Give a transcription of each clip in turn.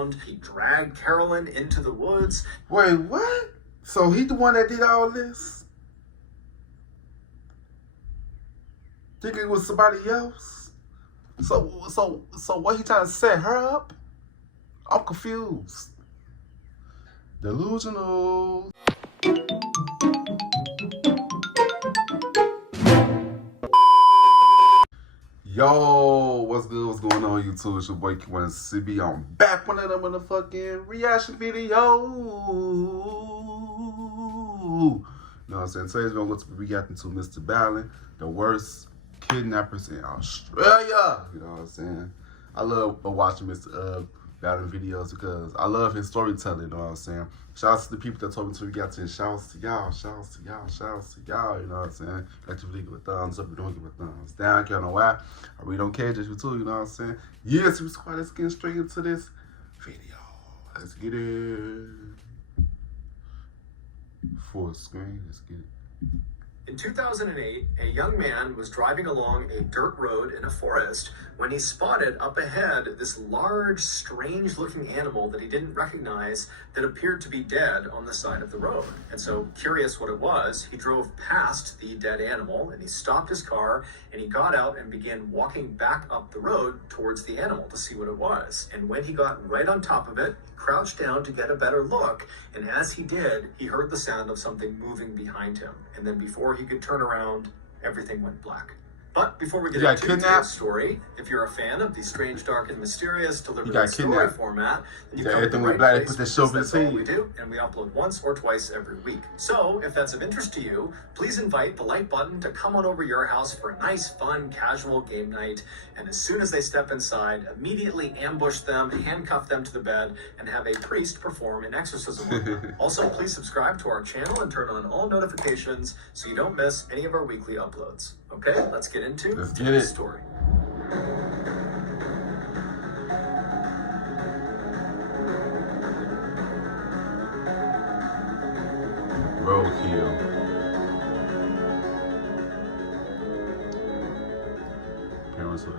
around. He dragged Carolyn into the woods. Wait, what? So he the one that did all this? Thinking it was somebody else? So what he trying to set her up? I'm confused. Delusional. Yo, what's good? What's going on, YouTube? It's your boy Q1CB. I'm back with another motherfucking reaction video. You know what I'm saying? Today's going to be reacting to Mr. Ballen, the worst kidnappers in Australia. You know what I'm saying? I love watching Mr. Ballen videos because I love his storytelling. You know what I'm saying? Shout out to the people that told me to react to. Shout out to y'all. Shout out to y'all. Shout out to y'all. You know what I'm saying? Like to really give a thumbs up. You don't give a thumbs down. You know why? I really don't care. Just you too. You know what I'm saying? Yes, we squad. Let's get straight into this video. Let's get it. Full screen. Let's get it. In 2008, a young man was driving along a dirt road in a forest when he spotted up ahead this large, strange-looking animal that he didn't recognize that appeared to be dead on the side of the road. And so, curious what it was, he drove past the dead animal and he stopped his car and he got out and began walking back up the road towards the animal to see what it was. And when he got right on top of it, he crouched down to get a better look, and as he did, he heard the sound of something moving behind him. And then before he could turn around, everything went black. But before we get into today's story, if you're a fan of the strange, dark, and mysterious deliberate story format, then you come to the right place, because that's all we do, and we upload once or twice every week. So, if that's of interest to you, please invite the like button to come on over your house for a nice, fun, casual game night, and as soon as they step inside, immediately ambush them, handcuff them to the bed, and have a priest perform an exorcism. Also, please subscribe to our channel and turn on all notifications so you don't miss any of our weekly uploads. Okay, let's get into today's story. Roadkill. Parents with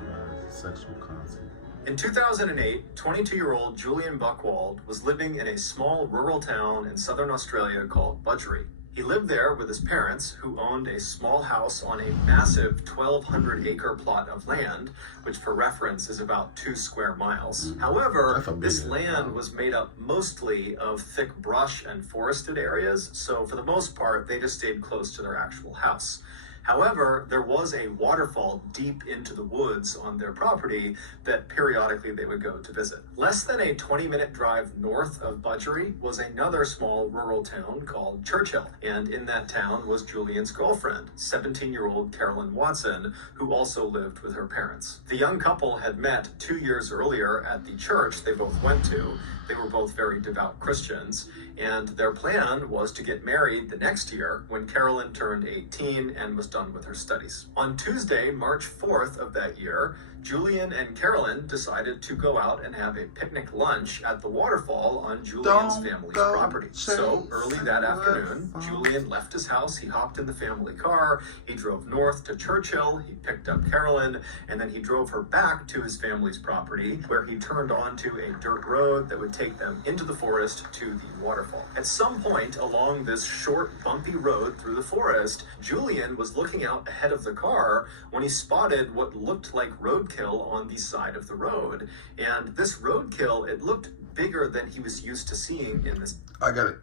sexual content. In 2008, 22-year-old Julian Buchwald was living in a small rural town in southern Australia called Budgeree. He lived there with his parents, who owned a small house on a massive 1,200-acre plot of land, which for reference is about 2 square miles. However, this land was made up mostly of thick brush and forested areas, so for the most part, they just stayed close to their actual house. However, there was a waterfall deep into the woods on their property that periodically they would go to visit. Less than a 20-minute drive north of Budgeree was another small rural town called Churchill, and in that town was Julian's girlfriend, 17-year-old Carolyn Watson, who also lived with her parents. The young couple had met 2 years earlier at the church they both went to. They were both very devout Christians, and their plan was to get married the next year when Carolyn turned 18 and was done with her studies. On Tuesday, March 4th of that year, Julian and Carolyn decided to go out and have a picnic lunch at the waterfall on Julian's family's property. So early that afternoon, Julian left his house, he hopped in the family car, he drove north to Churchill, he picked up Carolyn, and then he drove her back to his family's property, where he turned onto a dirt road that would take them into the forest to the waterfall. At some point along this short, bumpy road through the forest, Julian was looking out ahead of the car when he spotted what looked like roadkill on the side of the road. And this roadkill, it looked bigger than he was used to seeing in this. I got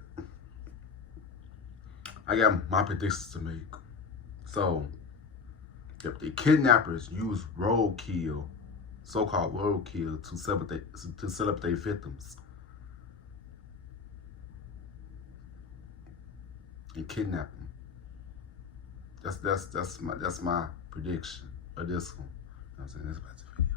my predictions to make. So, if the kidnappers use roadkill, so-called roadkill, to set up their victims and kidnap them, that's my prediction of this one. You know what I'm saying? That's about the video.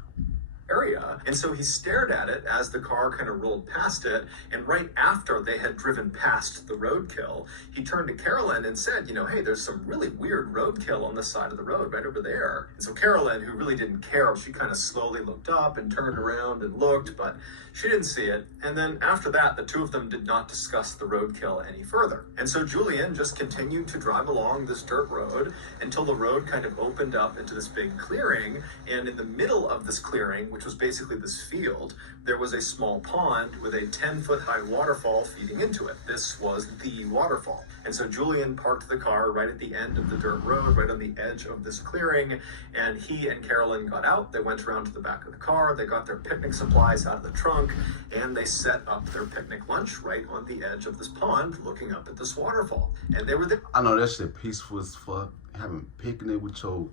Area. And so he stared at it as the car kind of rolled past it, and right after they had driven past the roadkill, he turned to Carolyn and said, you know, hey, there's some really weird roadkill on the side of the road right over there. And so Carolyn, who really didn't care, she kind of slowly looked up and turned around and looked, but she didn't see it. And then after that, the two of them did not discuss the roadkill any further. And so Julian just continued to drive along this dirt road until the road kind of opened up into this big clearing, and in the middle of this clearing, which which was basically this field, there was a small pond with a 10-foot-high waterfall feeding into it. This was the waterfall. And so Julian parked the car right at the end of the dirt road, right on the edge of this clearing, and he and Carolyn got out. They went around to the back of the car, they got their picnic supplies out of the trunk, and they set up their picnic lunch right on the edge of this pond, looking up at this waterfall. And they were there. I know that shit peaceful as fuck, having picnic with your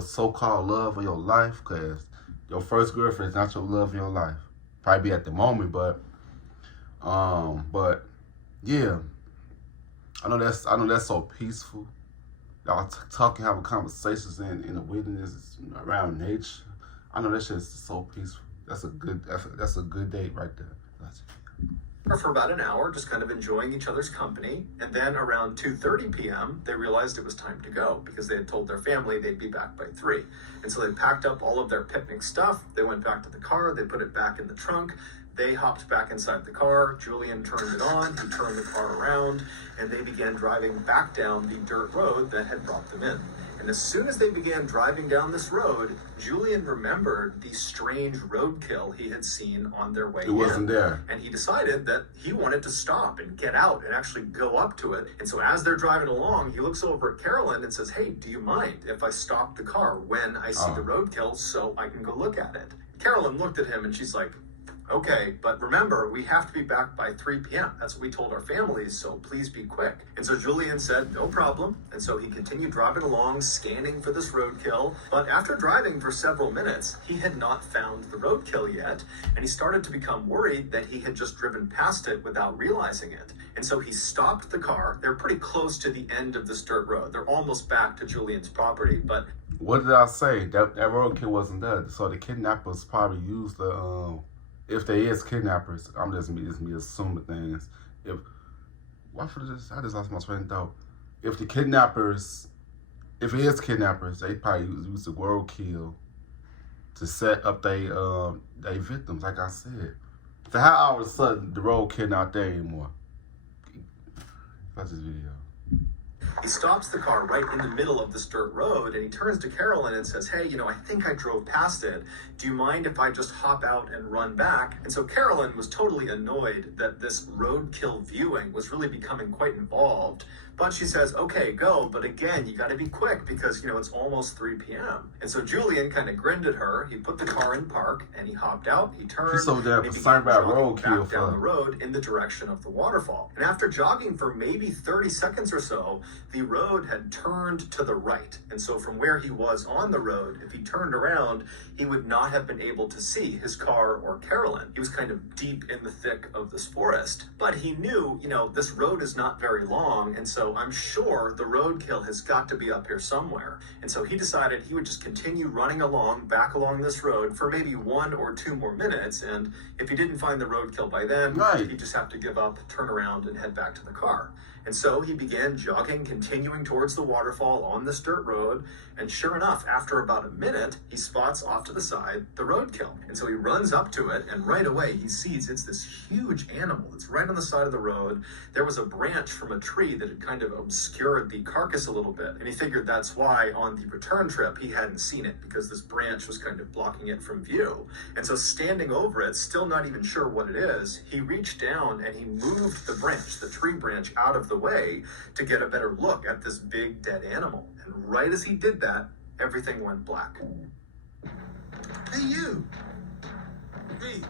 so-called love of your life, because your first girlfriend is not your love of your life. Probably be at the moment, but yeah, I know that's so peaceful. Y'all talking, having conversations in the wilderness around nature. I know that shit's so peaceful. That's a good date right there. For about an hour, just kind of enjoying each other's company. And then around 2:30 p.m., they realized it was time to go because they had told their family they'd be back by 3. And so they packed up all of their picnic stuff. They went back to the car. They put it back in the trunk. They hopped back inside the car. Julian turned it on. He turned the car around, and they began driving back down the dirt road that had brought them in. And as soon as they began driving down this road, Julian remembered the strange roadkill he had seen on their way in. It wasn't there. And he decided that he wanted to stop and get out and actually go up to it. And so as they're driving along, he looks over at Carolyn and says, "Hey, do you mind if I stop the car when I see the roadkill so I can go look at it?" Carolyn looked at him and she's like, "Okay, but remember, we have to be back by 3 p.m. That's what we told our families, so please be quick." And so Julian said, "No problem." And so he continued driving along, scanning for this roadkill. But after driving for several minutes, he had not found the roadkill yet. And he started to become worried that he had just driven past it without realizing it. And so he stopped the car. They're pretty close to the end of this dirt road. They're almost back to Julian's property, but... What did I say? That roadkill wasn't there. So the kidnappers probably used the... If they is kidnappers, I'm just me assuming things. I just lost my train of thought. If it is kidnappers, they probably use the roadkill to set up they victims, like I said. So how all of a sudden the roadkill not there anymore? Watch this video. He stops the car right in the middle of this dirt road, and he turns to Carolyn and says, "Hey, I think I drove past it. Do you mind if I just hop out and run back?" And so Carolyn was totally annoyed that this roadkill viewing was really becoming quite involved. But she says, "Okay, go. But again, you got to be quick because, it's almost 3 p.m. And so Julian kind of grinned at her. He put the car in park and he hopped out. He turned. She's so damn and he concerned began about jogging roadkill back down the road in the direction of the waterfall. And after jogging for maybe 30 seconds or so, the road had turned to the right. And so from where he was on the road, if he turned around, he would not have been able to see his car or Carolyn. He was kind of deep in the thick of this forest. But he knew, this road is not very long. And so I'm sure the roadkill has got to be up here somewhere. And so he decided he would just continue running back along this road for maybe 1 or 2 more minutes. And if he didn't find the roadkill by then, he'd just have to give up, turn around, and head back to the car. And so he began jogging, continuing towards the waterfall on this dirt road. And sure enough, after about a minute, he spots off to the side the roadkill. And so he runs up to it, and right away he sees it's this huge animal that's right on the side of the road. There was a branch from a tree that had kind of obscured the carcass a little bit. And he figured that's why on the return trip he hadn't seen it, because this branch was kind of blocking it from view. And so standing over it, still not even sure what it is, he reached down and he moved the branch, the tree branch, out of the way to get a better look at this big dead animal. And right as he did that, everything went black. Hey, you! Hey,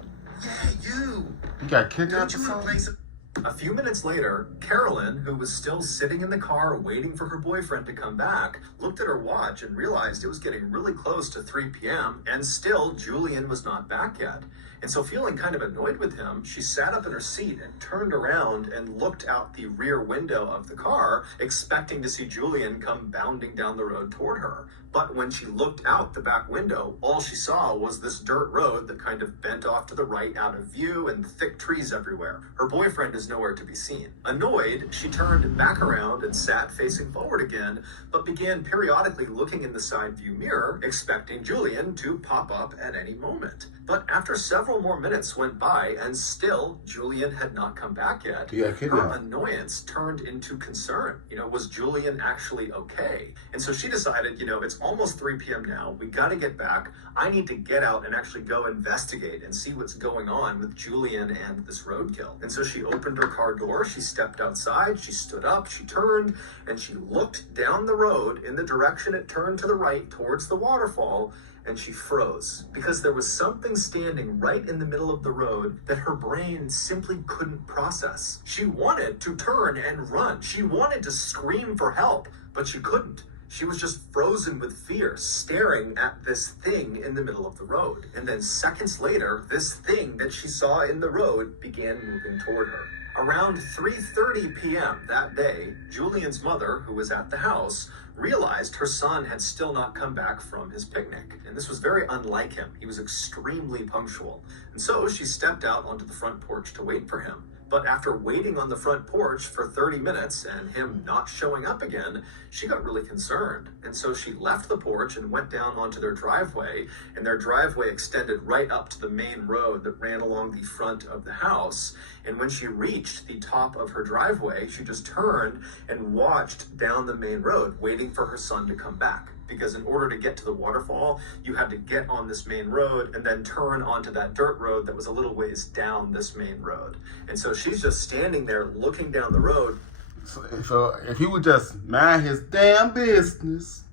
yeah, you! You got kidnapped Don't or you want to play something? some... A few minutes later, Carolyn, who was still sitting in the car waiting for her boyfriend to come back, looked at her watch and realized it was getting really close to 3 p.m. and still Julian was not back yet. And so feeling kind of annoyed with him, she sat up in her seat and turned around and looked out the rear window of the car, expecting to see Julian come bounding down the road toward her. But when she looked out the back window, all she saw was this dirt road that kind of bent off to the right out of view and thick trees everywhere. Her boyfriend is nowhere to be seen. Annoyed, she turned back around and sat facing forward again, but began periodically looking in the side view mirror, expecting Julian to pop up at any moment. But after several several more minutes went by, and still Julian had not come back yet. Yeah, Her kidnapped. annoyance turned into concern. Was Julian actually okay? And so she decided, it's almost 3 p.m. now. We got to get back. I need to get out and actually go investigate and see what's going on with Julian and this roadkill. And so she opened her car door. She stepped outside. She stood up. She turned, and she looked down the road in the direction it turned to the right towards the waterfall. And she froze because there was something standing right in the middle of the road that her brain simply couldn't process. She wanted to turn and run. She wanted to scream for help, but she couldn't. She was just frozen with fear, staring at this thing in the middle of the road. And then seconds later, this thing that she saw in the road began moving toward her. Around 3:30 p.m. that day, Julian's mother, who was at the house, realized her son had still not come back from his picnic. And this was very unlike him. He was extremely punctual. And so she stepped out onto the front porch to wait for him. But after waiting on the front porch for 30 minutes and him not showing up again, she got really concerned. And so she left the porch and went down onto their driveway, and their driveway extended right up to the main road that ran along the front of the house. And when she reached the top of her driveway, she just turned and watched down the main road, waiting for her son to come back. Because in order to get to the waterfall, you had to get on this main road and then turn onto that dirt road that was a little ways down this main road. And so she's just standing there looking down the road. So if he would just mind his damn business,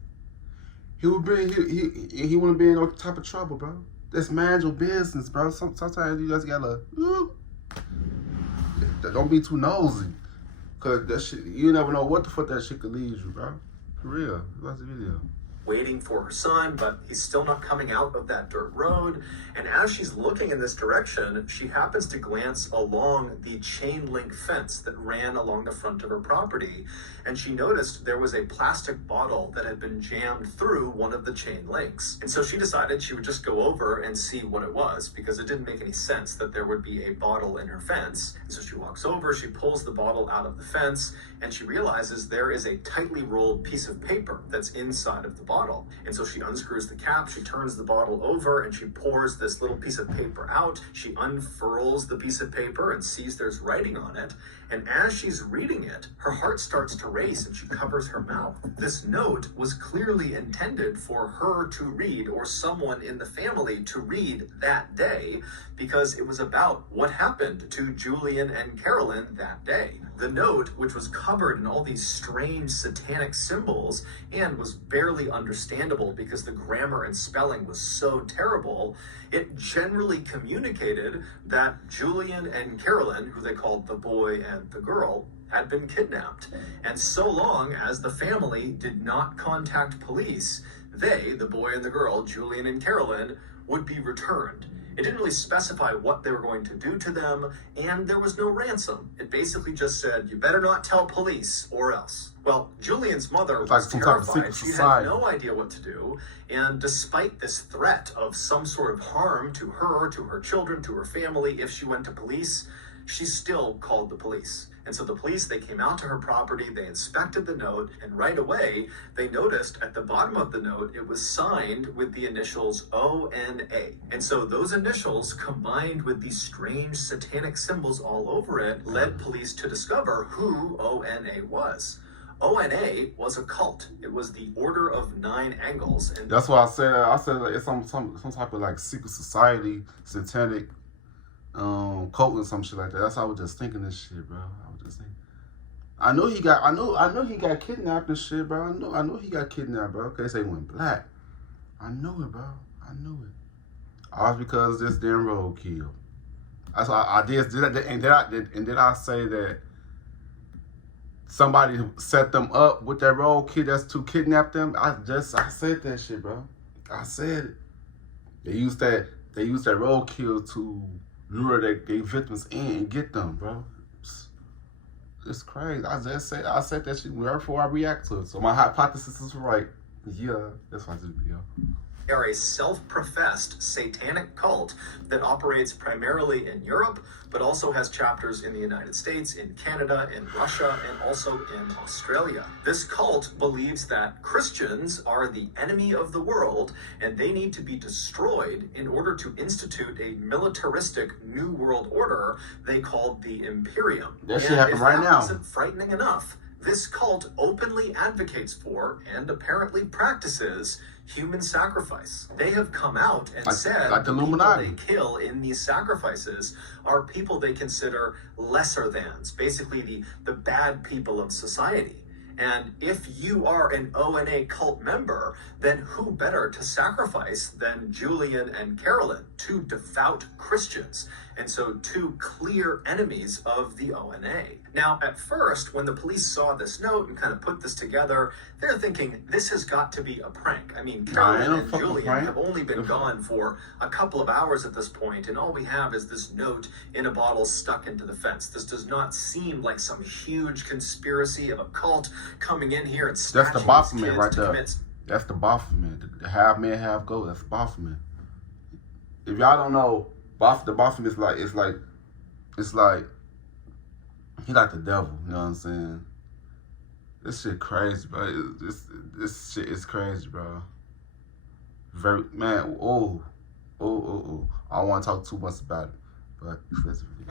he would he wouldn't be in no type of trouble, bro. Just mind your business, bro. Sometimes you just gotta don't be too nosy, cause that shit, you never know what the fuck that shit could lead you, bro. For real. Watch the video. Waiting for her son, but he's still not coming out of that dirt road. And as she's looking in this direction, she happens to glance along the chain link fence that ran along the front of her property. And she noticed there was a plastic bottle that had been jammed through one of the chain links. And so she decided she would just go over and see what it was, because it didn't make any sense that there would be a bottle in her fence. And so she walks over, she pulls the bottle out of the fence, and she realizes there is a tightly rolled piece of paper that's inside of the bottle. And so she unscrews the cap, she turns the bottle over, and she pours this little piece of paper out. She unfurls the piece of paper and sees there's writing on it. And as she's reading it, her heart starts to race and she covers her mouth. This note was clearly intended for her to read, or someone in the family to read that day, because it was about what happened to Julian and Carolyn that day. The note, which was covered in all these strange satanic symbols and was barely understandable because the grammar and spelling was so terrible, it generally communicated that Julian and Carolyn, who they called the boy and the girl, had been kidnapped. And so long as the family did not contact police, they, the boy and the girl, Julian and Carolyn, would be returned. It didn't really specify what they were going to do to them, and there was no ransom. It basically just said, you better not tell police or else. Well, Julian's mother was terrified. She had no idea what to do, and despite this threat of some sort of harm to her children, to her family, if she went to police, she still called the police. And so the police, they came out to her property, they inspected the note, and right away, they noticed at the bottom of the note, it was signed with the initials O-N-A. And so those initials, combined with these strange satanic symbols all over it, led police to discover who O-N-A was. O-N-A was a cult. It was the Order of Nine Angles. And that's why I said like it's some type of like secret society, satanic cult or some shit like that. That's how I was just thinking this shit, bro. I was just thinking. I know he got kidnapped and shit, bro. I know he got kidnapped, bro. Okay, say he went black. I know it, bro. I know it. All because this damn roadkill. That's why I did that, and then I say that somebody set them up with that roadkill that's to kidnap them. I said that shit, bro. I said it. They used that roadkill to lure their victims in and get them, bro. It's crazy. I said that shit right before I react to it. So my hypothesis is right. Yeah, that's why I did the video. They are a self-professed satanic cult that operates primarily in Europe, but also has chapters in the United States, in Canada, in Russia, and also in Australia. This cult believes that Christians are the enemy of the world, and they need to be destroyed in order to institute a militaristic new world order they called the Imperium. That shit happened right now. If that wasn't frightening enough, this cult openly advocates for and apparently practices human sacrifice. They have come out and said like the people Illuminati. they kill in these sacrifices are people they consider lesser thans, basically the bad people of society. And if you are an ONA cult member, then who better to sacrifice than Julian and Carolyn, two devout Christians, and so two clear enemies of the ONA. Now, at first, when the police saw this note and kind of put this together, they're thinking, this has got to be a prank. I mean, Carolyn and Julian have only been gone for a couple of hours at this point, and all we have is this note in a bottle stuck into the fence. This does not seem like some huge conspiracy of a cult coming in here and snatching That's the Baphomet right there. there. That's the Baphomet. The half man, half goat. That's the Baphomet. If y'all don't know, the Baphomet is like, it's like, he like the devil. You know what I'm saying? This shit crazy, bro. This shit is crazy, bro. Very, man, oh. I don't want to talk too much about it, but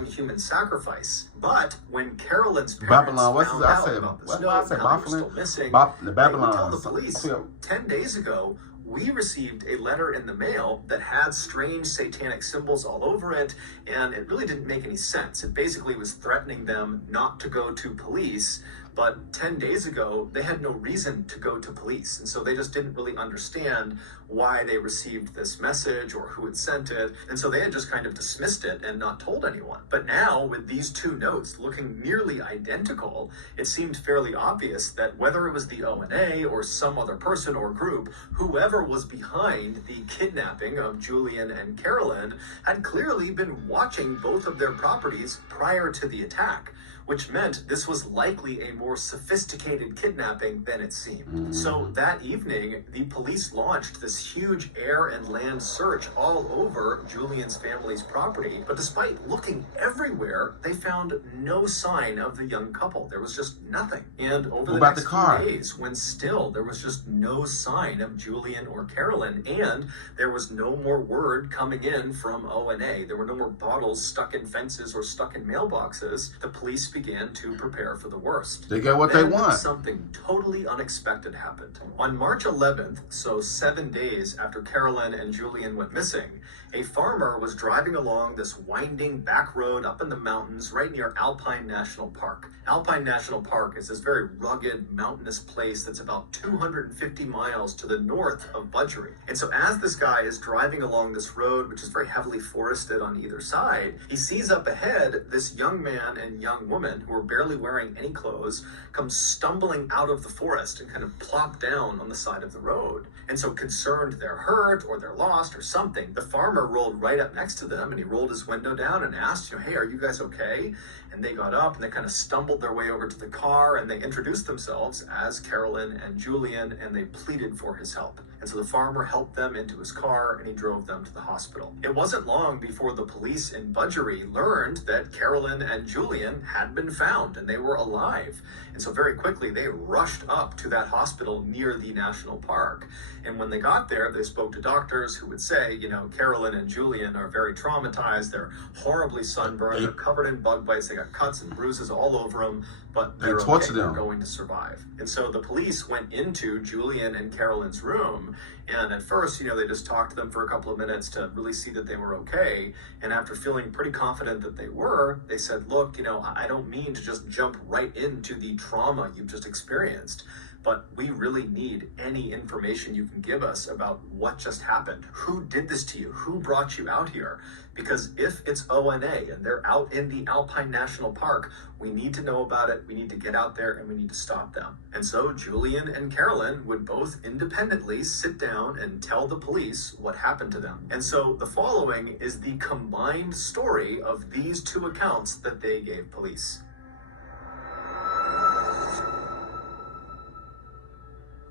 human sacrifice. But when Carolyn's parents Babylon, found out about this note, how they were still missing, the Babylon. they told the police 10 days ago, we received a letter in the mail that had strange satanic symbols all over it, and it really didn't make any sense. It basically was threatening them not to go to police, but 10 days ago, they had no reason to go to police, and so they just didn't really understand why they received this message or who had sent it, and so they had just kind of dismissed it and not told anyone. But now, with these two notes looking nearly identical, it seemed fairly obvious that whether it was the ONA or some other person or group, whoever was behind the kidnapping of Julian and Carolyn had clearly been watching both of their properties prior to the attack, which meant this was likely a more sophisticated kidnapping than it seemed. So that evening, the police launched this huge air and land search all over Julian's family's property, but despite looking everywhere, they found no sign of the young couple. There was just nothing. And over the next few days, when still there was just no sign of Julian or Carolyn, and there was no more word coming in from ONA, there were no more bottles stuck in fences or stuck in mailboxes, the police began to prepare for the worst. They get what they want. Something totally unexpected happened. On March 11th, so 7 days after Carolyn and Julian went missing, a farmer was driving along this winding back road up in the mountains right near Alpine National Park. Alpine National Park is this very rugged, mountainous place that's about 250 miles to the north of Budgery. And so as this guy is driving along this road, which is very heavily forested on either side, he sees up ahead this young man and young woman who are barely wearing any clothes come stumbling out of the forest and kind of plop down on the side of the road. And so concerned they're hurt or they're lost or something, the farmer rolled right up next to them and he rolled his window down and asked, hey, are you guys okay? And they got up and they kind of stumbled their way over to the car and they introduced themselves as Carolyn and Julian, and they pleaded for his help. And so the farmer helped them into his car and he drove them to the hospital. It wasn't long before the police in Budgery learned that Carolyn and Julian had been found and they were alive. And so very quickly they rushed up to that hospital near the national park. And when they got there, they spoke to doctors who would say, Carolyn and Julian are very traumatized. They're horribly sunburned. They're covered in bug bites. They got cuts and bruises all over them, but they're okay. They're going to survive. And so the police went into Julian and Carolyn's room. And at first, they just talked to them for a couple of minutes to really see that they were okay. And after feeling pretty confident that they were, they said, look, I don't mean to just jump right into the trauma you've just experienced, but we really need any information you can give us about what just happened. Who did this to you? Who brought you out here? Because if it's ONA and they're out in the Alpine National Park, we need to know about it, we need to get out there, and we need to stop them. And so Julian and Carolyn would both independently sit down and tell the police what happened to them. And so the following is the combined story of these two accounts that they gave police.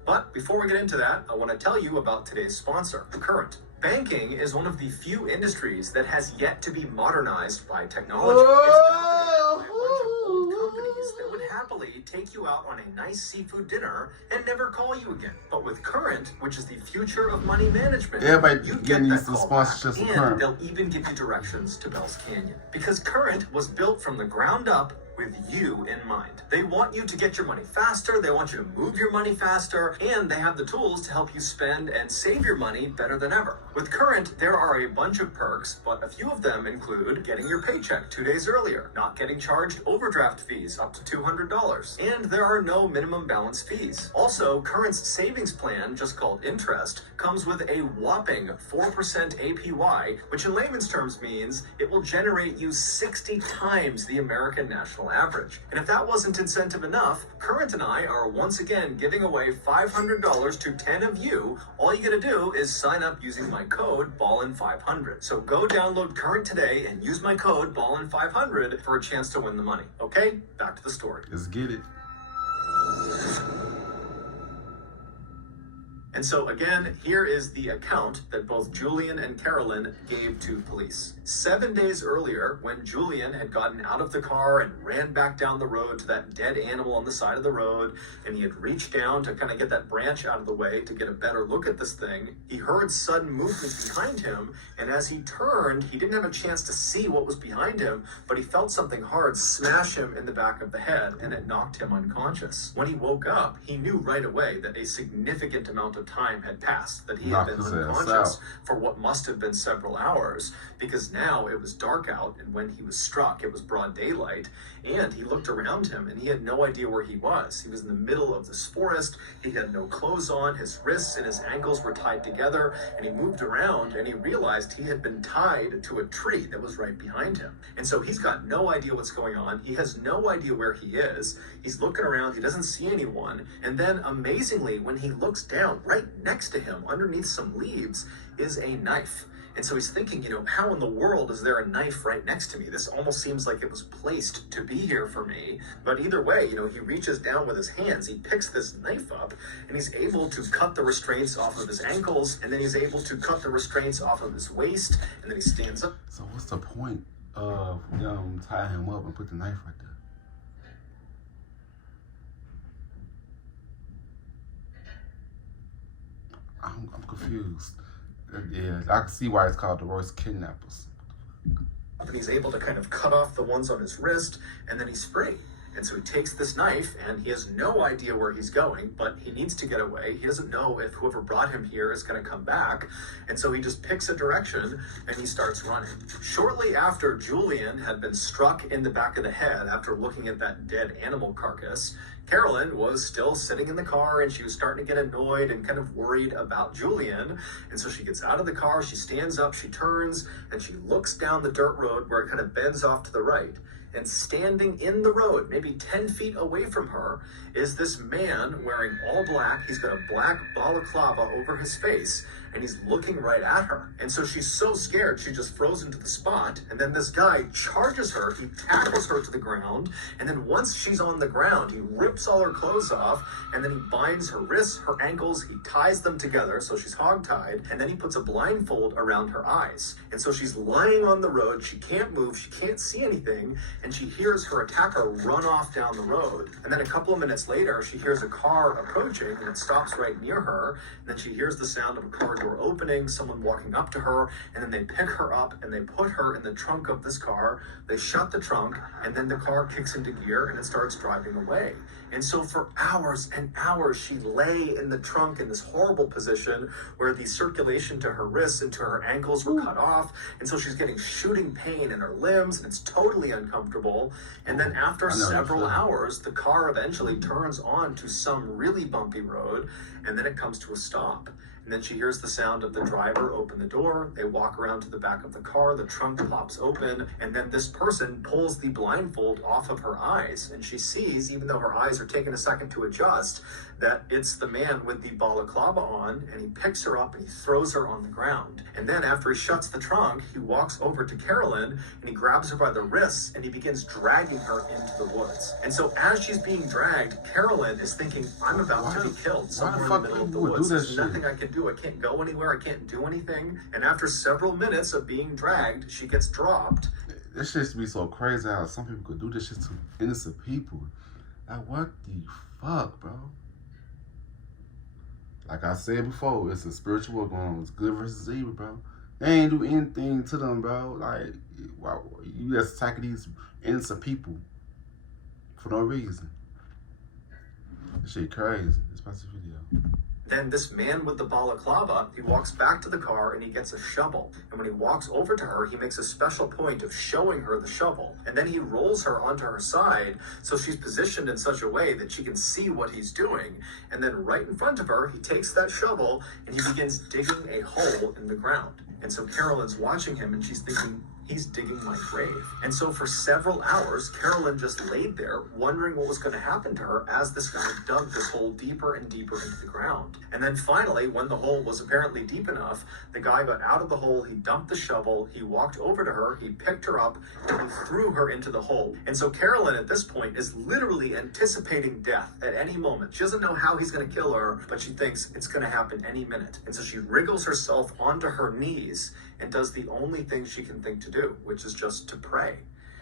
But before we get into that, I want to tell you about today's sponsor, Current. Banking is one of the few industries that has yet to be modernized by technology. It's dominated by a bunch of old companies that would happily take you out on a nice seafood dinner and never call you again. But with Current, which is the future of money management, everybody you get getting that used to call back, sponsorships of and Current. they'll even give you directions to Bell's Canyon. Because Current was built from the ground up with you in mind. They want you to get your money faster, they want you to move your money faster, and they have the tools to help you spend and save your money better than ever. With Current, there are a bunch of perks, but a few of them include getting your paycheck 2 days earlier, not getting charged overdraft fees up to $200, and there are no minimum balance fees. Also, Current's savings plan, just called Interest, comes with a whopping 4% APY, which in layman's terms means it will generate you 60 times the American national average. And if that wasn't incentive enough, Current and I are once again giving away $500 to 10 of you. All you gotta do is sign up using my code Ballen500. So go download Current today and use my code Ballen500 for a chance to win the money. Okay, back to the story. Let's get it. And so again, here is the account that both Julian and Carolyn gave to police. 7 days earlier, when Julian had gotten out of the car and ran back down the road to that dead animal on the side of the road, and he had reached down to kind of get that branch out of the way to get a better look at this thing, he heard sudden movement behind him, and as he turned, he didn't have a chance to see what was behind him, but he felt something hard smash him in the back of the head, and it knocked him unconscious. When he woke up, he knew right away that a significant amount of time had passed, that he had been unconscious for what must have been several hours, because now it was dark out, and when he was struck, it was broad daylight, and he looked around him, and he had no idea where he was. He was in the middle of this forest, he had no clothes on, his wrists and his ankles were tied together, and he moved around, and he realized he had been tied to a tree that was right behind him. And so he's got no idea what's going on, he has no idea where he is, he's looking around, he doesn't see anyone, and then amazingly, when he looks down, right next to him, underneath some leaves, is a knife. And so he's thinking, how in the world is there a knife right next to me? This almost seems like it was placed to be here for me. But either way, he reaches down with his hands, he picks this knife up, and he's able to cut the restraints off of his ankles, and then he's able to cut the restraints off of his waist, and then he stands up. So what's the point of tying him up and put the knife right there? I'm confused. Yeah, I can see why it's called the Royce Kidnappers. And he's able to kind of cut off the ones on his wrist, and then he's free. And so he takes this knife, and he has no idea where he's going, but he needs to get away. He doesn't know if whoever brought him here is going to come back. And so he just picks a direction, and he starts running. Shortly after Julian had been struck in the back of the head after looking at that dead animal carcass, Carolyn was still sitting in the car, and she was starting to get annoyed and kind of worried about Julian. And so she gets out of the car, she stands up, she turns, and she looks down the dirt road where it kind of bends off to the right. And standing in the road, maybe 10 feet away from her, is this man wearing all black. He's got a black balaclava over his face, and he's looking right at her. And so she's so scared, she just froze into the spot. And then this guy charges her, he tackles her to the ground, and then once she's on the ground, he rips all her clothes off, and then he binds her wrists, her ankles, he ties them together so she's hogtied, and then he puts a blindfold around her eyes. And so she's lying on the road, she can't move, she can't see anything, and she hears her attacker run off down the road. And then a couple of minutes later, she hears a car approaching, and it stops right near her. And then she hears the sound of a car door opening, someone walking up to her, and then they pick her up and they put her in the trunk of this car. They shut the trunk, and then the car kicks into gear and it starts driving away. And so for hours and hours, she lay in the trunk in this horrible position where the circulation to her wrists and to her ankles were cut off. And so she's getting shooting pain in her limbs, and it's totally uncomfortable. And then after several hours, the car eventually turns on to some really bumpy road, and then it comes to a stop. And then she hears the sound of the driver open the door. They walk around to the back of the car. The trunk pops open. And then this person pulls the blindfold off of her eyes. And she sees, even though her eyes are taking a second to adjust, that it's the man with the balaclava on. And he picks her up and he throws her on the ground. And then after he shuts the trunk, he walks over to Carolyn and he grabs her by the wrists and he begins dragging her into the woods. And so as she's being dragged, Carolyn is thinking, I'm about to be killed somewhere in the middle of the woods. There's nothing I can do. I can't go anywhere. I can't do anything. And after several minutes of being dragged, she gets dropped. This shit be so crazy how some people could do this shit to innocent people. Like, what the fuck, bro? Like I said before, it's a spiritual war going on. It's good versus evil, bro. They ain't do anything to them, bro. Like, you just attacking these innocent people for no reason. This shit crazy. Let's watch the video. Then this man with the balaclava, he walks back to the car and he gets a shovel. And when he walks over to her, he makes a special point of showing her the shovel. And then he rolls her onto her side so she's positioned in such a way that she can see what he's doing. And then right in front of her, he takes that shovel and he begins digging a hole in the ground. And so Carolyn's watching him and she's thinking, he's digging my grave. And so for several hours, Carolyn just laid there wondering what was going to happen to her as this guy dug this hole deeper and deeper into the ground. And then finally, when the hole was apparently deep enough, the guy got out of the hole, he dumped the shovel, he walked over to her, he picked her up, and he threw her into the hole. And so Carolyn at this point is literally anticipating death at any moment. She doesn't know how he's going to kill her, but she thinks it's going to happen any minute. And so she wriggles herself onto her knees and does the only thing she can think to do, which is just to pray.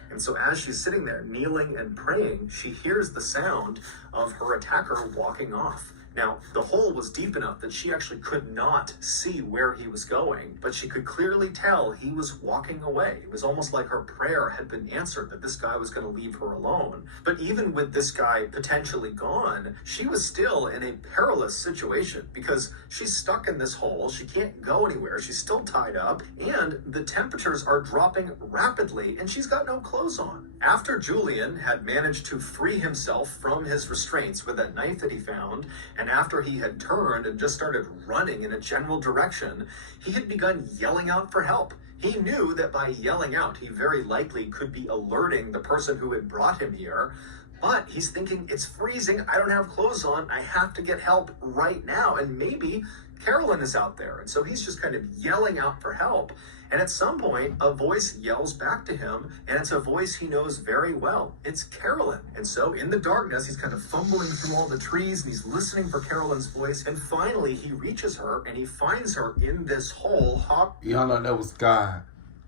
And so as she's sitting there kneeling and praying, she hears the sound of her attacker walking off. Now, the hole was deep enough that she actually could not see where he was going, but she could clearly tell he was walking away. It was almost like her prayer had been answered, that this guy was going to leave her alone. But even with this guy potentially gone, she was still in a perilous situation because she's stuck in this hole. She can't go anywhere. She's still tied up, and the temperatures are dropping rapidly, and she's got no clothes on. After Julian had managed to free himself from his restraints with that knife that he found, and after he had turned and just started running in a general direction, he had begun yelling out for help. He knew that by yelling out, he very likely could be alerting the person who had brought him here. But he's thinking, it's freezing, I don't have clothes on, I have to get help right now. And maybe Carolyn is out there. And so he's just kind of yelling out for help. And at some point, a voice yells back to him, and it's a voice he knows very well. It's Carolyn. And so in the darkness, he's kind of fumbling through all the trees, and he's listening for Carolyn's voice. And finally, he reaches her, and he finds her in this hole. Y'all know that was God.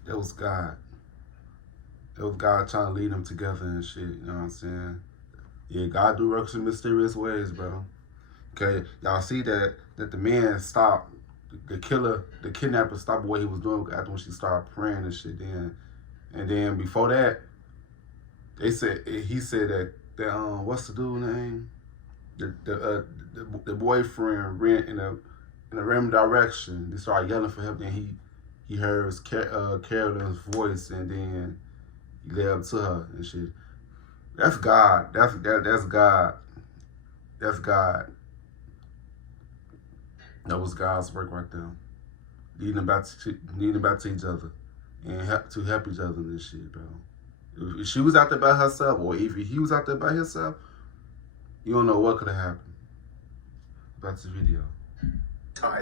That was God. That was God trying to lead them together and shit. You know what I'm saying? Yeah, God do work in mysterious ways, bro. Okay, y'all see that the man stopped. The kidnapper stopped what he was doing after when she started praying and shit. And then before that, he said that what's the dude's name? The boyfriend ran in a random direction. They started yelling for help. Then he heard Carolyn's voice, and then he led up to her and shit. That's God. That's God. That's God. That was God's work right there. Leading them back to each other and help each other in this shit, bro. If she was out there by herself, or if he was out there by himself, you don't know what could have happened. That's the video.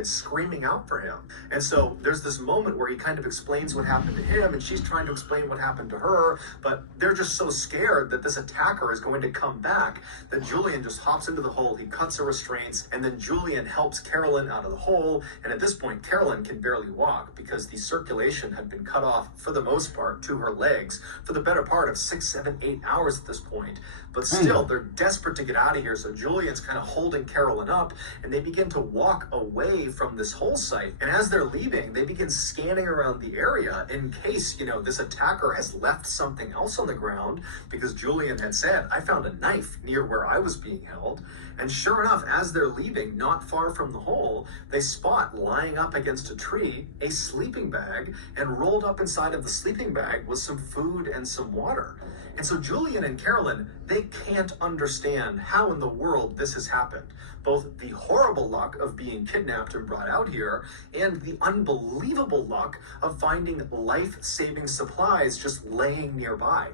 Screaming out for him. And so there's this moment where he kind of explains what happened to him, and she's trying to explain what happened to her, but they're just so scared that this attacker is going to come back that Julian just hops into the hole, he cuts her restraints, and then Julian helps Carolyn out of the hole. And at this point, Carolyn can barely walk because the circulation had been cut off for the most part to her legs for the better part of 6, 7, 8 hours at this point. But still, they're desperate to get out of here. So Julian's kind of holding Carolyn up, and they begin to walk away from this hole site. And as they're leaving, they begin scanning around the area in case, this attacker has left something else on the ground, because Julian had said, I found a knife near where I was being held. And sure enough, as they're leaving, not far from the hole, they spot lying up against a tree a sleeping bag, and rolled up inside of the sleeping bag was some food and some water. And so Julian and Carolyn, they can't understand how in the world this has happened. Both the horrible luck of being kidnapped and brought out here, and the unbelievable luck of finding life-saving supplies just laying nearby.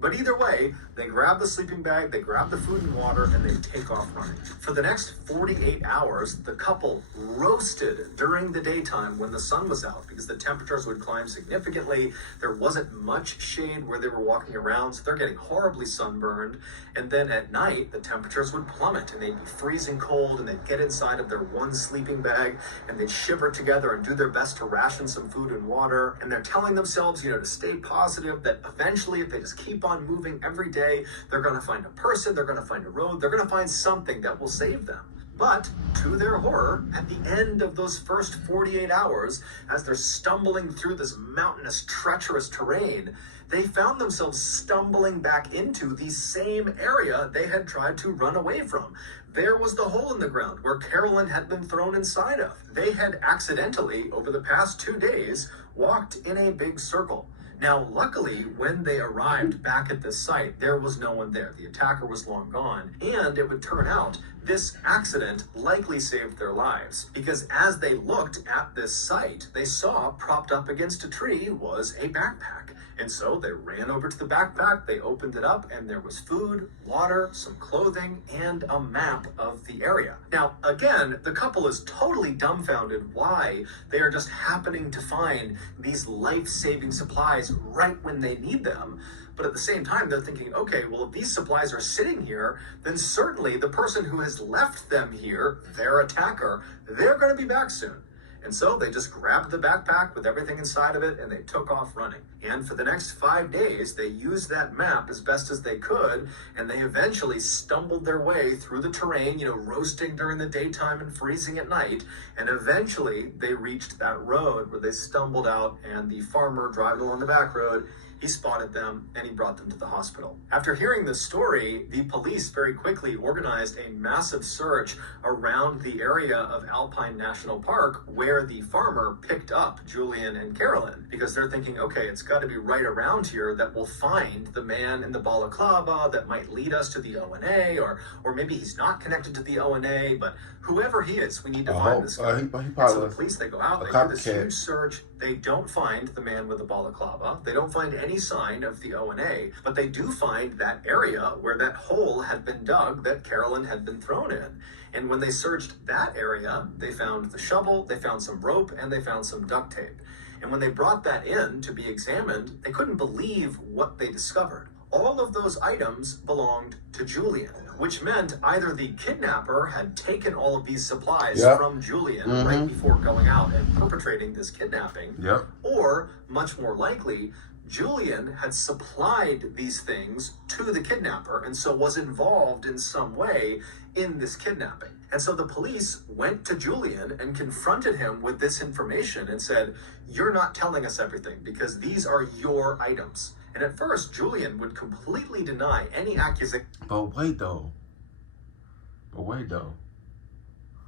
But either way, they grab the sleeping bag, they grab the food and water, and they take off running. For the next 48 hours, the couple roasted during the daytime when the sun was out because the temperatures would climb significantly. There wasn't much shade where they were walking around, so they're getting horribly sunburned. And then at night, the temperatures would plummet and they'd be freezing cold, and they'd get inside of their one sleeping bag and they'd shiver together and do their best to ration some food and water. And they're telling themselves, to stay positive, that eventually if they just keep on moving every day, they're going to find a person, they're going to find a road, they're going to find something that will save them. But to their horror, at the end of those first 48 hours, as they're stumbling through this mountainous, treacherous terrain, they found themselves stumbling back into the same area they had tried to run away from. There was the hole in the ground where Carolyn had been thrown inside of. They had accidentally, over the past 2 days, walked in a big circle. Now, luckily, when they arrived back at this site, there was no one there. The attacker was long gone, and it would turn out this accident likely saved their lives, because as they looked at this site, they saw propped up against a tree was a backpack. And so they ran over to the backpack, they opened it up, and there was food, water, some clothing, and a map of the area. Now, again, the couple is totally dumbfounded why they are just happening to find these life-saving supplies right when they need them. But at the same time, they're thinking, okay, well, if these supplies are sitting here, then certainly the person who has left them here, their attacker, they're going to be back soon. And so they just grabbed the backpack with everything inside of it and they took off running. And for the next 5 days, they used that map as best as they could, and they eventually stumbled their way through the terrain, roasting during the daytime and freezing at night. And eventually they reached that road where they stumbled out, and the farmer driving along the back road, he spotted them and he brought them to the hospital. After hearing this story, the police very quickly organized a massive search around the area of Alpine National Park where the farmer picked up Julian and Carolyn, because they're thinking, okay, it's got to be right around here that we'll find the man in the balaclava that might lead us to the ONA, or maybe he's not connected to the ONA, but whoever he is, we need to find this guy. So the police, they go out, they do this huge search. They don't find the man with the balaclava. They don't find any sign of the ONA, but they do find that area where that hole had been dug that Carolyn had been thrown in. And when they searched that area, they found the shovel, they found some rope, and they found some duct tape. And when they brought that in to be examined, they couldn't believe what they discovered. All of those items belonged to Julian, which meant either the kidnapper had taken all of these supplies from Julian right before going out and perpetrating this kidnapping, or, much more likely, Julian had supplied these things to the kidnapper and so was involved in some way in this kidnapping. And so the police went to Julian and confronted him with this information and said, "You're not telling us everything because these are your items." And at first, Julian would completely deny any accusation. But wait though.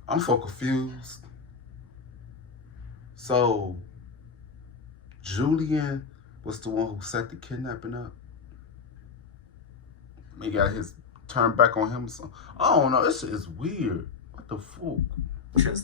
I'm so confused. So, Julian was the one who set the kidnapping up? He got his turn back on him. So, I don't know. This shit is weird. What the fuck?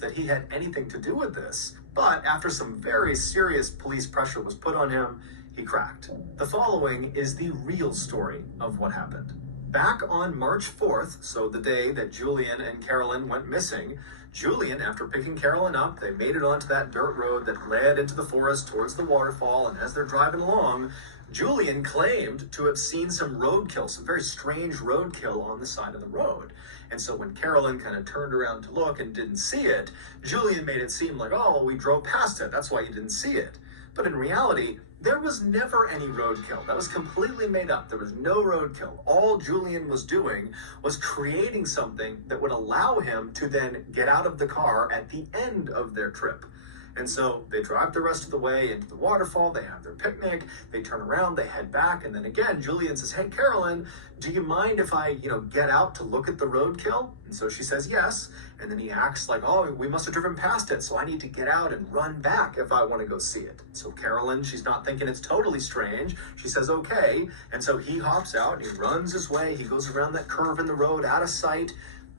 That he had anything to do with this. But after some very serious police pressure was put on him, he cracked. The following is the real story of what happened. Back on March 4th, so the day that Julian and Carolyn went missing, Julian, after picking Carolyn up, they made it onto that dirt road that led into the forest towards the waterfall, and as they're driving along, Julian claimed to have seen some roadkill, some very strange roadkill on the side of the road. And so when Carolyn kind of turned around to look and didn't see it, Julian made it seem like, oh, well, we drove past it, that's why you didn't see it. But in reality, there was never any roadkill. That was completely made up. There was no roadkill. All Julian was doing was creating something that would allow him to then get out of the car at the end of their trip. And so they drive the rest of the way into the waterfall. They have their picnic. They turn around, they head back. And then again, Julian says, hey, Carolyn, do you mind if I, get out to look at the roadkill? And so she says yes. And then he acts like, oh, we must have driven past it, so I need to get out and run back if I want to go see it. So Carolyn, she's not thinking it's totally strange. She says, okay. And so he hops out and he runs his way. He goes around that curve in the road out of sight.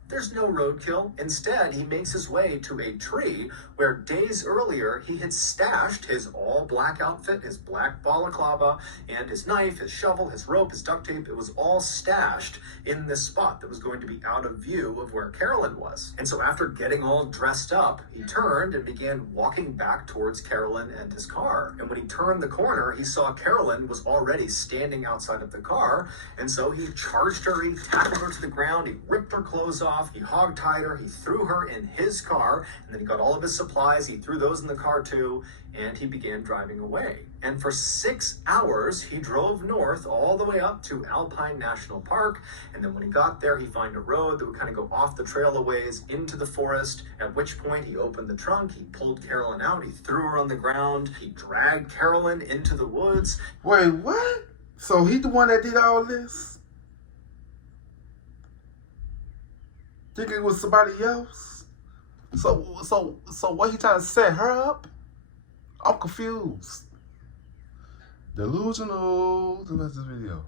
There's no roadkill. Instead, he makes his way to a tree where days earlier he had stashed his all-black outfit, his black balaclava, and his knife, his shovel, his rope, his duct tape. It was all stashed in this spot that was going to be out of view of where Carolyn was. And so after getting all dressed up, he turned and began walking back towards Carolyn and his car. And when he turned the corner, he saw Carolyn was already standing outside of the car. And so he charged her, he tackled her to the ground, he ripped her clothes off, he hog-tied her, he threw her in his car, and then he got all of his supplies, he threw those in the car too, and he began driving away. And for 6 hours, he drove north all the way up to Alpine National Park, and then when he got there, he found a road that would kind of go off the trail a ways into the forest, at which point he opened the trunk, he pulled Carolyn out, he threw her on the ground, he dragged Carolyn into the woods. Wait, what? So he the one that did all this? Thinking it was somebody else? So what, he trying to set her up? I'm confused. Delusional. The rest of the video.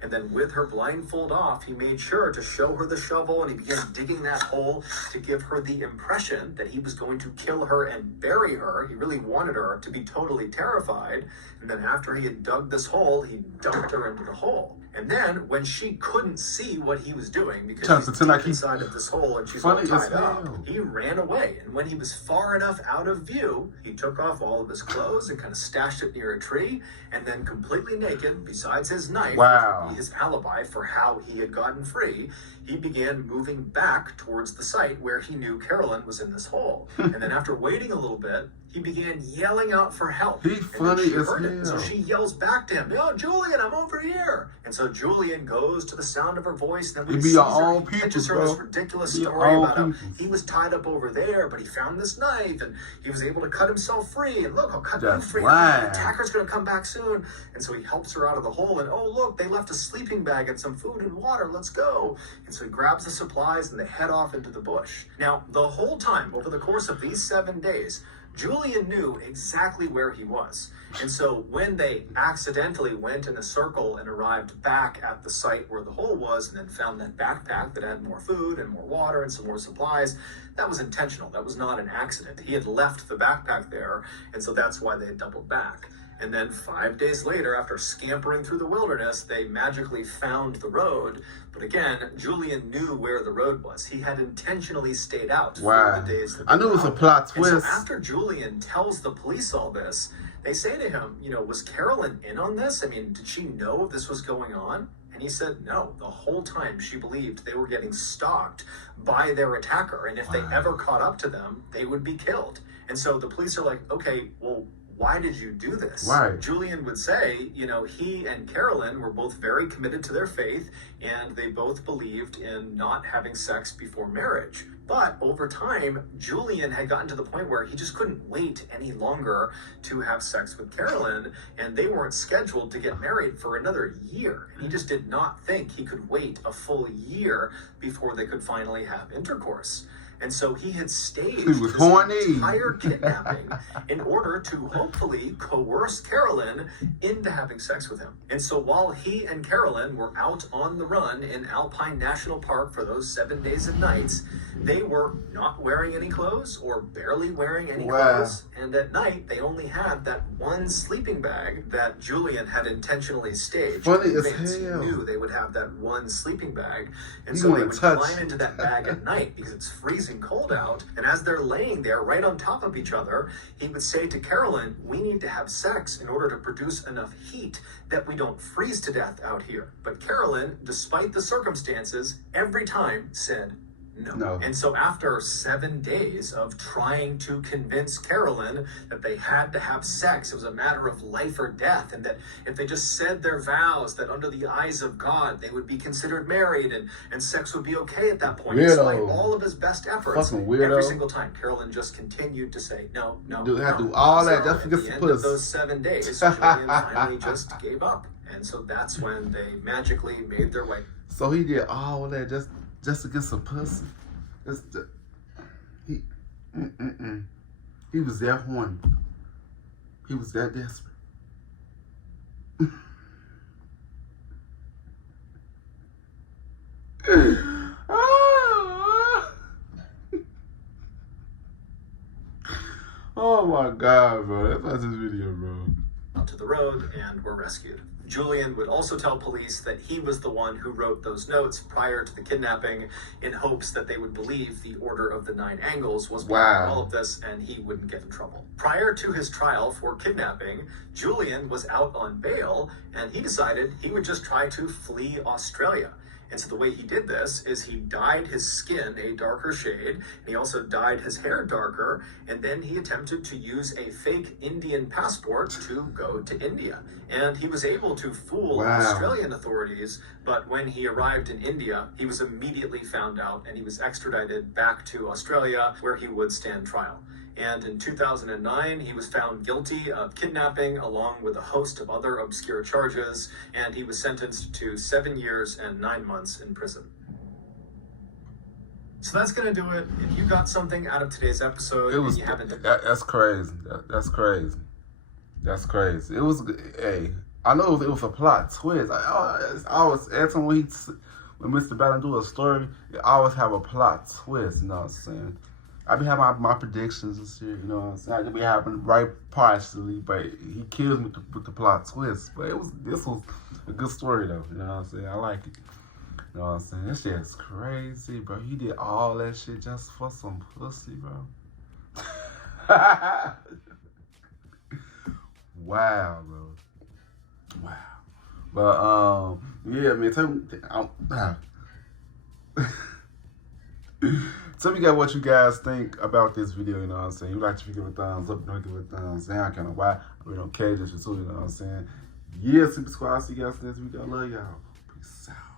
And then with her blindfold off, he made sure to show her the shovel, and he began digging that hole to give her the impression that he was going to kill her and bury her. He really wanted her to be totally terrified. And then after he had dug this hole, he dumped her into the hole. And then when she couldn't see what he was doing because he's deep inside of this hole and she's all tied up, he ran away. And when he was far enough out of view, he took off all of his clothes and kind of stashed it near a tree. And then completely naked, besides his knife, which would be his alibi for how he had gotten free, he began moving back towards the site where he knew Carolyn was in this hole. And then after waiting a little bit, he began yelling out for help. He's funny as hell. So she yells back to him, "No, Julian, I'm over here." And so Julian goes to the sound of her voice. And then when he sees her, he pitches her this ridiculous story about how he was tied up over there, but he found this knife and he was able to cut himself free. And look, I'll cut you free. The attacker's going to come back soon. And so he helps her out of the hole. And oh, look, they left a sleeping bag and some food and water. Let's go. And so he grabs the supplies and they head off into the bush. Now, the whole time, over the course of these 7 days, Julian knew exactly where he was. And so when they accidentally went in a circle and arrived back at the site where the hole was and then found that backpack that had more food and more water and some more supplies, that was intentional. That was not an accident. He had left the backpack there, and so that's why they had doubled back. And then 5 days later, after scampering through the wilderness, they magically found the road. But again, Julian knew where the road was. He had intentionally stayed out for the days that I knew it was a plot twist. And so after Julian tells the police all this, they say to him, was Carolyn in on this? I mean, did she know this was going on? And he said no. The whole time she believed they were getting stalked by their attacker. And if they ever caught up to them, they would be killed. And so the police are like, okay, well, why did you do this? Right. Julian would say, he and Carolyn were both very committed to their faith, and they both believed in not having sex before marriage. But over time, Julian had gotten to the point where he just couldn't wait any longer to have sex with Carolyn, and they weren't scheduled to get married for another year. And he just did not think he could wait a full year before they could finally have intercourse. And so he had staged this entire kidnapping in order to hopefully coerce Carolyn into having sex with him. And so while he and Carolyn were out on the run in Alpine National Park for those 7 days and nights, they were not wearing any clothes or barely wearing any clothes. And at night, they only had that one sleeping bag that Julian had intentionally staged. Funny as He hell. knew they would have that one sleeping bag. And so they would climb into that bag at night because it's freezing cold out, and as they're laying there right on top of each other, he would say to Carolyn, "We need to have sex in order to produce enough heat that we don't freeze to death out here." But Carolyn, despite the circumstances, every time said No. And so after 7 days of trying to convince Carolyn that they had to have sex, it was a matter of life or death, and that if they just said their vows, that under the eyes of God, they would be considered married, and sex would be okay at that point. Weirdo. Despite all of his best efforts, fucking weirdo. every single time, Carolyn just continued to say, no. Do all that just to get some At the end of puss. those 7 days, Julian finally just gave up. And so that's when they magically made their way. So he did all of that just to get some pussy. He was that horny. He was that desperate. Oh my God, bro. That's not this video, bro. Out to the road and were rescued. Julian would also tell police that he was the one who wrote those notes prior to the kidnapping in hopes that they would believe the Order of the Nine Angles was behind all of this and he wouldn't get in trouble. Prior to his trial for kidnapping, Julian was out on bail and he decided he would just try to flee Australia. And so the way he did this is he dyed his skin a darker shade. He also dyed his hair darker. And then he attempted to use a fake Indian passport to go to India. And he was able to fool Australian authorities. But when he arrived in India, he was immediately found out and he was extradited back to Australia where he would stand trial. And in 2009, he was found guilty of kidnapping along with a host of other obscure charges, and he was sentenced to 7 years and 9 months in prison. So that's going to do it. If you got something out of today's episode and you haven't... That's crazy. That's crazy. That's crazy. It was... Hey, I know it was a plot twist. I always, every time when Mr. Ballen do a story, it always have a plot twist, you know what I'm saying? I be having my predictions and shit, you know what I'm saying? I could be having right partially, but he kills me with the plot twist. But this was a good story though, you know what I'm saying? I like it. You know what I'm saying? This shit is crazy, bro. He did all that shit just for some pussy, bro. Wow, bro. Wow. But yeah, man, tell me what you guys think about this video, you know what I'm saying? You like to give it a thumbs up, don't give it a thumbs down, kind of why. I really don't care, just for you know what I'm saying? Yeah, Super Squad, see you guys next week. I love y'all. Peace out.